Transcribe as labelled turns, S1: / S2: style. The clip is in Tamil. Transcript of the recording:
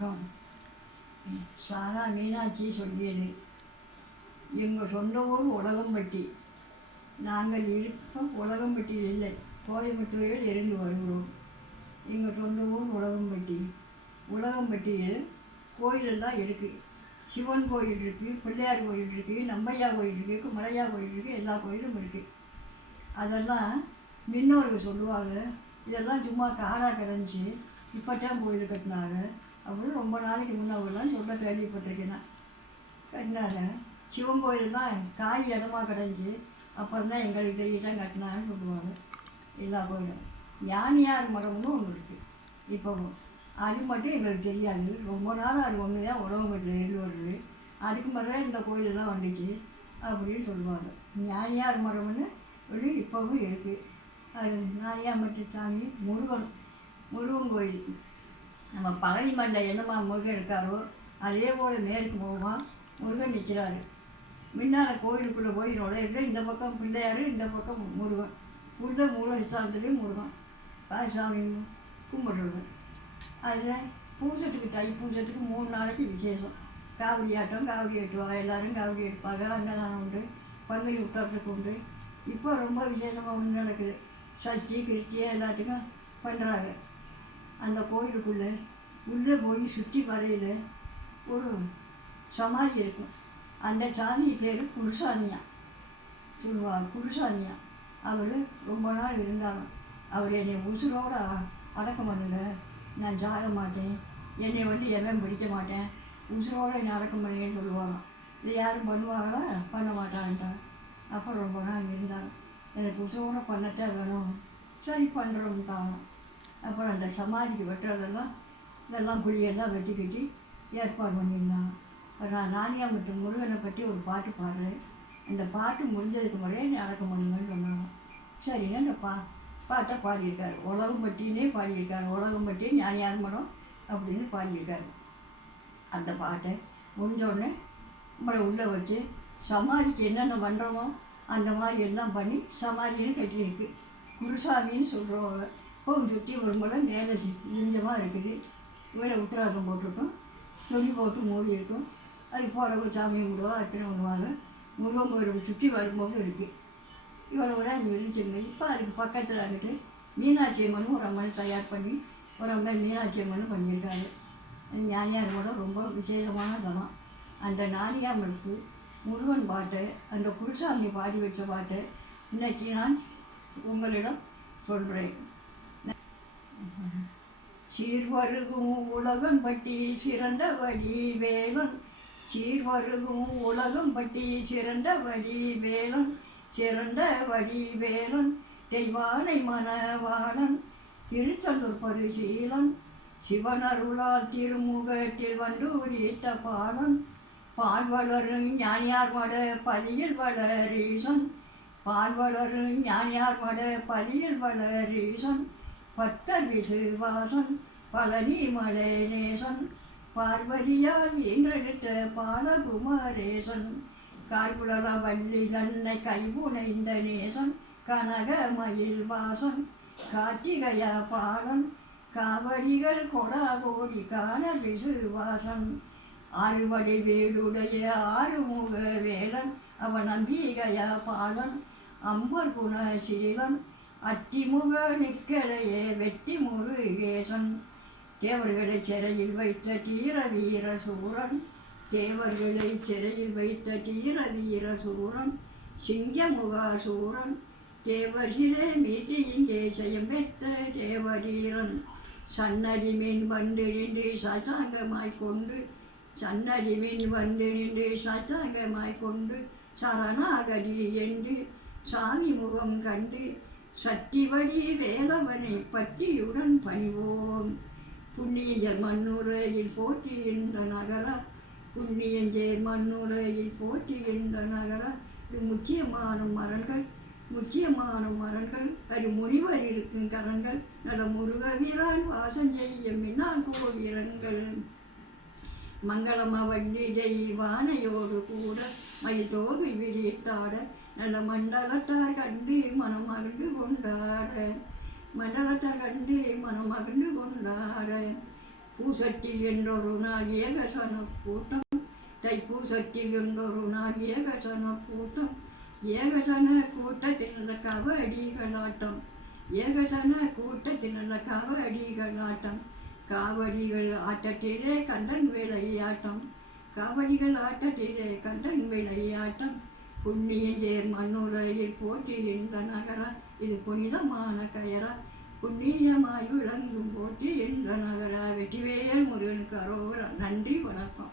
S1: வணக்கம். சாரா மீனாட்சி சொல்லியது. எங்கள் சொந்த ஊர் உலகம்பட்டி. நாங்கள் இருப்போம் உலகம்பட்டியில் இல்லை கோயம்புத்தூரில் இருந்து வருகிறோம். எங்கள் சொந்த ஊர் உலகம்பட்டி. உலகம்பட்டியில் கோயிலெல்லாம் இருக்குது சிவன் கோயில் இருக்குது பிள்ளையார் கோயில் இருக்குது நம்பையா கோயில் இருக்குது குமரையா கோயில் இருக்குது எல்லா கோயிலும் இருக்குது அதெல்லாம் முன்னோர்கள் சொல்லுவாங்க. இதெல்லாம் சும்மா காடாக கிடந்துச்சு இப்போ தான் கோயில் கட்டினாங்க. அப்படின்னு ரொம்ப நாளைக்கு முன்னவங்கலாம் சொல்ல கேள்விப்பட்டிருக்கேன் நான். கட்டினாங்க. சிவன் கோயில் தான் காய் இடமா கிடஞ்சி அப்புறம் தான் எங்களுக்கு தெரியதான் கட்டினான்னு சொல்லுவாங்க. எல்லா கோயிலும். ஞானியார் மடம்னு ஒன்று இருக்குது இப்போ அது மட்டும் எங்களுக்கு தெரியாது. ரொம்ப நாள் அது ஒன்று தான் உலகம் வீட்டில் இருந்து வருது. அதுக்கு மாதிரி இந்த கோயிலெல்லாம் வந்துச்சு அப்படின்னு சொல்லுவாங்க. ஞானியார் மடம்னு சொல்லி இப்போவும் இருக்குது அது நாரியாம்பட்டி சாமி முருகன் முருகன் கோயில். நம்ம பழனி மண்டை என்னமா முருகன் இருக்காரோ அதே போல் மேற்கு போவோம் முருகன் நிற்கிறாரு முன்னால் கோயிலுக்குள்ளே போய் நுழையிறது இந்த பக்கம் பிள்ளையார் இந்த பக்கம் முருகன். உள்ள மூலஸ்தானத்துலேயும் முருகன். சாமி கும்பிடுறது. அதில் பூசத்துக்கு தை பூசத்துக்கு மூணு நாளைக்கு விசேஷம். காவடி ஆட்டம் காவடி ஆட்டுவாங்க எல்லோரும் காவடி எடுப்பாங்க. அன்னதானம் உண்டு பங்குனி உட்காரத்துக்கு உண்டு. இப்போ ரொம்ப விசேஷமாக ஒன்று நடக்குது. சஷ்டி கிருத்தி எல்லாத்துக்கும் பண்ணுறாங்க அந்த கோயிலுக்குள்ளே உள்ளே போய் சுற்றி வரையில் ஒரு சமாதி இருக்கும். அந்த சாமி பேர் குருசாமியா. சொல்லுவா குருசாமியா. அவர் ரொம்ப நாள் இருந்தாலும் அவர் என்னை உசுரோடு அடக்கம் பண்ணல. நான் ஜாக மாட்டேன். என்னை வந்து எவன் பிடிக்க மாட்டேன். உசுரோடு என்னை அடக்கம் பண்ணுங்கன்னு சொல்லுவாங்க. இது யாரும் பண்ணுவாங்களா? பண்ண மாட்டான்ட்டான் அப்புறம் ரொம்ப நாள் இருந்தாங்க எனக்கு உசுரோடு பண்ணத்தான் வேணும். சரி பண்ணுறோம்ட்டாங்க அப்புறம் அந்த சமாதிக்கு வெட்டுறதெல்லாம் இதெல்லாம் குழியெல்லாம் வெட்டி கட்டி ஏற்பாடு பண்ணியிருந்தாங்க அப்புறம் நான் நானியாமத்து முருகனை பற்றி ஒரு பாட்டு பாடுறேன். அந்த பாட்டு முடிஞ்சதுக்கு முறையே நீ அடக்கம் பண்ணுங்கன்னு சொன்னாங்க. சரின்னு அந்த பா பாட்டை பாடியிருக்காரு? உலகம்பட்டினே பாடியிருக்காரு. உலகம்பட்டி ஞானியார் மரம் அப்படின்னு பாடியிருக்காரு. அந்த பாட்டை முடிஞ்சோடனே நம்மளை உள்ளே வச்சு சமாதிக்கு என்னென்ன பண்ணுறோமோ அந்த மாதிரி எல்லாம் பண்ணி சமாதின்னு கட்டியிருக்கு. குருசாமின்னு சொல்கிறவங்க இப்போ சுற்றி ஒரு முறை மேலே லிங்கமாக இருக்குது. இவரை உத்தராசம் போட்டுட்டோம். துணி போட்டு மூடி இருக்கும் அது போகிறவங்க சாமி கும்பிடுவா அத்தனை பண்ணுவாங்க. முருகன் கோயில் சுற்றி வரும்போது இருக்குது இவ்வளோ கூட அங்கே இப்போ அதுக்கு பக்கத்தில் இருக்குது மீனாட்சி அம்மனும் ஒரு அம்மன் தயார் பண்ணி ஒரு அம்மன் மீனாட்சி அம்மனும் பண்ணியிருக்காங்க ஞானியார் கூட ரொம்ப விசேஷமான தனம் அந்த நானியாமனுக்கு முருகன் பாட்டு அந்த குருசாமி பாடி வச்ச பாட்டை இன்னைக்கு நான் உங்களிடம் சொல்கிறேன் சீர்வருகும் உலகம் பட்டி சிறந்த வழி வேலன் சீர்வருகும் உலகம் பட்டி சிறந்த வழி வேலன் சிறந்த வழி வேலன் தெய்வானை மனவாளன். திருச்செந்தூர் பரிசீலன். சிவனருளால் திருமுகத்தில் வண்டூரிட்ட பாலன். பால் வளரும் ஞானியார் மட பலியில் வளரீசன் பால் வளரும் ஞானியார் மட பலியில் வளரீசன் பட்டர் விசுவாசன் பழனி மலைநேசன் பார்வதியால் ஈன்றெடுத்த பாலகுமாரேசன் கார்குளர வள்ளி தன்னை கைபுனைந்த நேசன் கனக மயில் வாசன் கார்த்திகையா பாலன் காவடிகள் கொடா கோடி காண விசுவாசன் ஆறுபடை வேடுடைய ஆறுமுக வேலன் அவன் அம்பிகையா பாலன் அம்பர் குணசீலன் அட்டிமுக நிற்களைய வெட்டி முருகேசன். தேவர்களை சிறையில் வைத்த தீர வீர சூரன் தேவர்களை சிறையில் வைத்த தீர வீர சூரன் சிங்கமுகாசூரன் தேவசிலே மீட்டி இங்கே செய்யும் பெற்ற தேவதீரன். சன்னதி மீன் வந்து நின்று சசாங்கமாய் கொண்டு சன்னதி மீன் வந்து நின்று சசாங்கமாய் கொண்டு சரணாகதி என்று சாமி முகம் கண்டு சத்திவடி வேலவனை பட்டியுடன் பணிவோம். புண்ணியஞ்சர் மண்ணுரையில் போற்றுகின்ற நகர புண்ணியஞ்சேர் மண்ணுரையில் போற்றுகின்ற நகர இது முக்கியமான மரங்கள் முக்கியமான மரங்கள். அது முனிவர் இருக்கும் கரங்கள் நல முருகவீரான் வாசம் செய்ய மின்னான் கோவீரன்கள் மங்களம வள்ளி தெய்வானையோடு கூட மயிலோடு விரித்தாட நல்ல மண்டலத்தார் கண்டு மனம் மகிழ்ந்து கொண்டாட. மண்டலத்தார் கண்டு மனம் மகிழ்ந்து கொண்டாட. பூசட்டி என்றொரு நாள் ஏகசன கூட்டம் தைப்பூசட்டி என்றொரு நாள் ஏகசன கூட்டம் ஏகசன கூட்டத்தினுள்ள கவடிகளாட்டம் ஏகசன கூட்டத்தினுள்ள கவடிகளாட்டம் காவடிகள் ஆட்டத்திலே கந்தன் விளையாட்டம். கபடிகள் ஆட்டத்திலே கந்தன் விளையாட்டம் புண்ணியஞ்சேர் மண்ணுரையில் இந்த நகரா இது புனிதமான கயரா புண்ணியமாய் விளங்கும் போற்றி இந்த நகரா வெற்றிவேல் முருகனுக்கு அரோகரா நன்றி வணக்கம்.